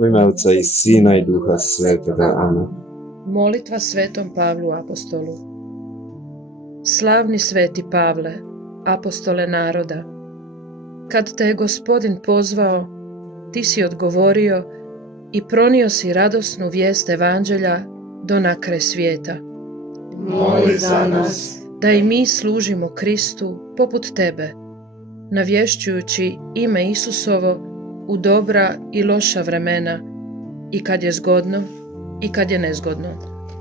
U ime Otca i Sina i Duha Svetoga. Amen. Molitva svetom Pavlu apostolu. Slavni sveti Pavle, apostole naroda, kad te je Gospodin pozvao, ti si odgovorio i pronio si radosnu vijest evanđelja do na kraj svijeta. Moli za nas. Da i mi služimo Kristu poput tebe, navješćujući ime Isusovo u dobra i loša vremena, i kad je zgodno i kad je nezgodno.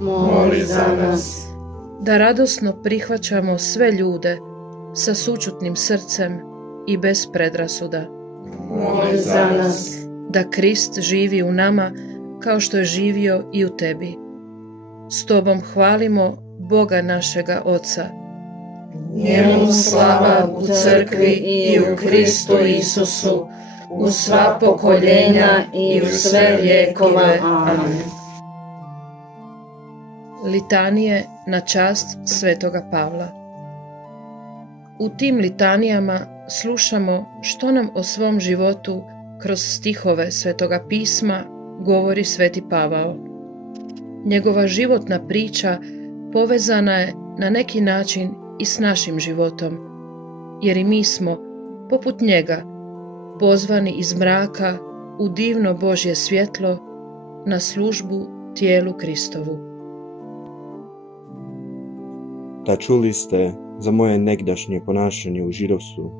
Moli za nas. Da radosno prihvaćamo sve ljude sa sućutnim srcem i bez predrasuda. Moli za nas. Da Krist živi u nama kao što je živio i u tebi. S tobom hvalimo Boga našega Oca. Njemu slava u crkvi i u Kristu Isusu, u sva pokoljenja i u sve vjekove. Amen. Litanije na čast svetoga Pavla. U tim litanijama slušamo što nam o svom životu kroz stihove Svetoga pisma govori sveti Pavao. Njegova životna priča povezana je na neki način i s našim životom, jer i mi smo, poput njega, pozvani iz mraka u divno Božje svjetlo na službu tijelu Kristovu. Da čuli ste za moje negdašnje ponašanje u židovstvu,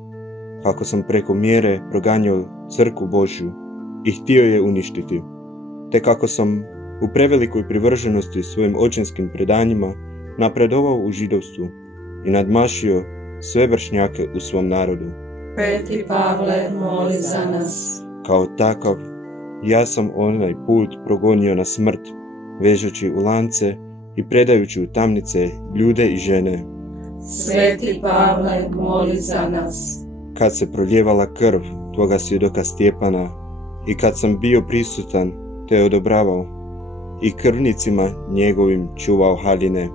kako sam preko mjere proganjao crkvu Božju i htio je uništiti, te kako sam u prevelikoj privrženosti svojim očinskim predanjima napredovao u židovstvu i nadmašio sve vršnjake u svom narodu. Sveti Pavle, moli za nas. Kao takav, ja sam onaj put progonio na smrt, vežući u lance i predajući u tamnice ljude i žene. Sveti Pavle, moli za nas. Kad se proljevala krv tvoga svjedoka Stjepana i kad sam bio prisutan te odobravao i krvnicima njegovim čuvao haljine.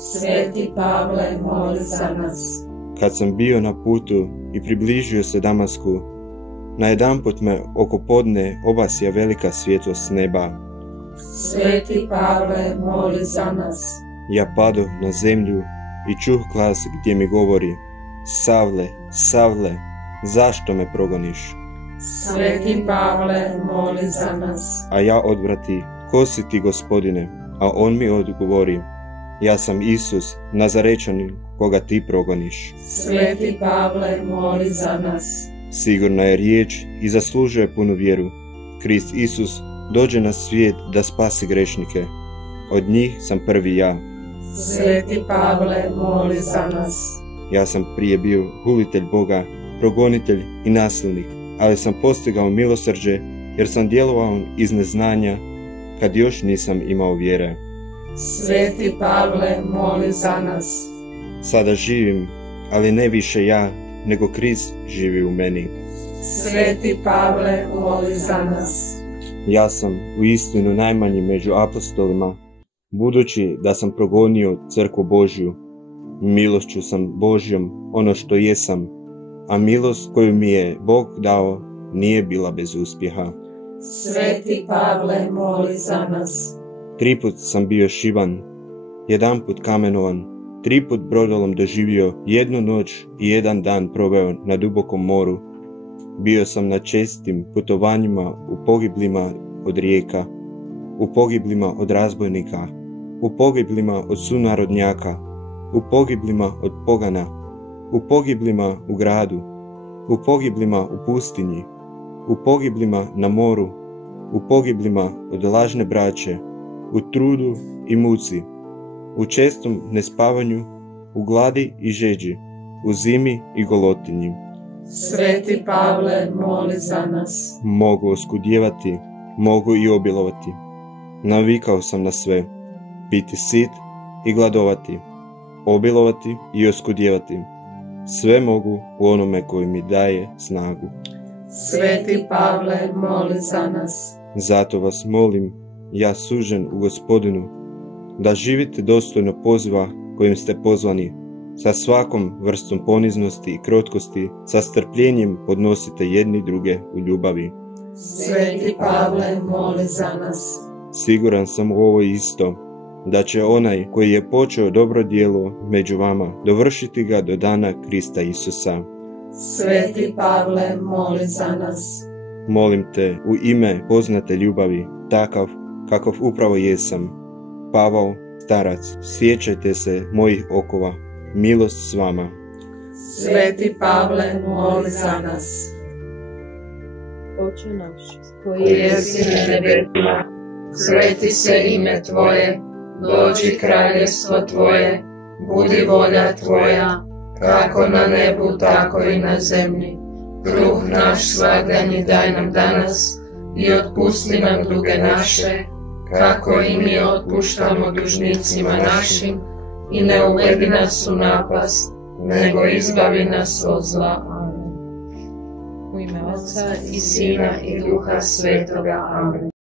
Sveti Pavle, moli za nas. Kad sam bio na putu i približio se Damasku, najedanput me oko podne obasja velika svjetlost s neba. Sveti Pavle, moli za nas. Ja padoh na zemlju i čuh glas gdje mi govori: Savle, Savle, zašto me progoniš? Sveti Pavle, moli za nas. A ja odvrati: Ko si ti, Gospodine? A on mi odgovori: Ja sam Isus, Nazarečanin, koga ti progoniš. Sveti Pavle, moli za nas. Sigurna je riječ i zaslužuje punu vjeru. Krist Isus dođe na svijet da spasi grešnike. Od njih sam prvi ja. Sveti Pavle, moli za nas. Ja sam prije bio hulitelj Boga, progonitelj i nasilnik, ali sam postigao milosrđe jer sam djelovao iz neznanja kad još nisam imao vjere. Sveti Pavle, moli za nas. Sada živim, ali ne više ja, nego Krist živi u meni. Sveti Pavle, moli za nas. Ja sam uistinu najmanji među apostolima, budući da sam progonio crkvu Božju. Milošću sam Božjom ono što jesam, a milost koju mi je Bog dao nije bila bez uspjeha. Sveti Pavle, moli za nas. 3 put sam bio šiban, 1 put kamenovan, 3 put brodolom doživio, 1 noć i 1 dan proveo na dubokom moru. Bio sam na čestim putovanjima u pogiblima od rijeka, u pogiblima od razbojnika, u pogiblima od sunarodnjaka, u pogiblima od pogana, u pogiblima u gradu, u pogiblima u pustinji, u pogiblima na moru, u pogiblima od lažne braće, u trudu i muci, u čestom nespavanju, u gladi i žeđi, u zimi i golotinji. Sveti Pavle, moli za nas. Mogu oskudjevati, mogu i obilovati. Navikao sam na sve, biti sit i gladovati, obilovati i oskudjevati. Sve mogu u onome koji mi daje snagu. Sveti Pavle, moli za nas. Zato vas molim, ja sužen u Gospodinu, da živite dostojno poziva kojim ste pozvani, sa svakom vrstom poniznosti i krotkosti, sa strpljenjem podnosite jedni druge u ljubavi. Sveti Pavle, moli za nas. Siguran sam u ovo isto, da će onaj koji je počeo dobro djelo među vama dovršiti ga do dana Krista Isusa. Sveti Pavle, moli za nas. Molim te u ime poznate ljubavi, takav kakav upravo jesam, Pavao, starac, sjećajte se mojih okova, milost s vama. Sveti Pavle, moli za nas. Oče naš, Koji jesi na nebesima, sveti se ime Tvoje, dođi kraljestvo Tvoje, budi volja Tvoja, kako na nebu, tako i na zemlji. Kruh naš svagdanji daj nam danas i otpusti nam duge naše, kako i mi otpuštamo dužnicima našim, i ne uvedi nas u napast, nego izbavi nas od zla. Amen. u ime Otca I Sina i Duha Svetoga. Amen.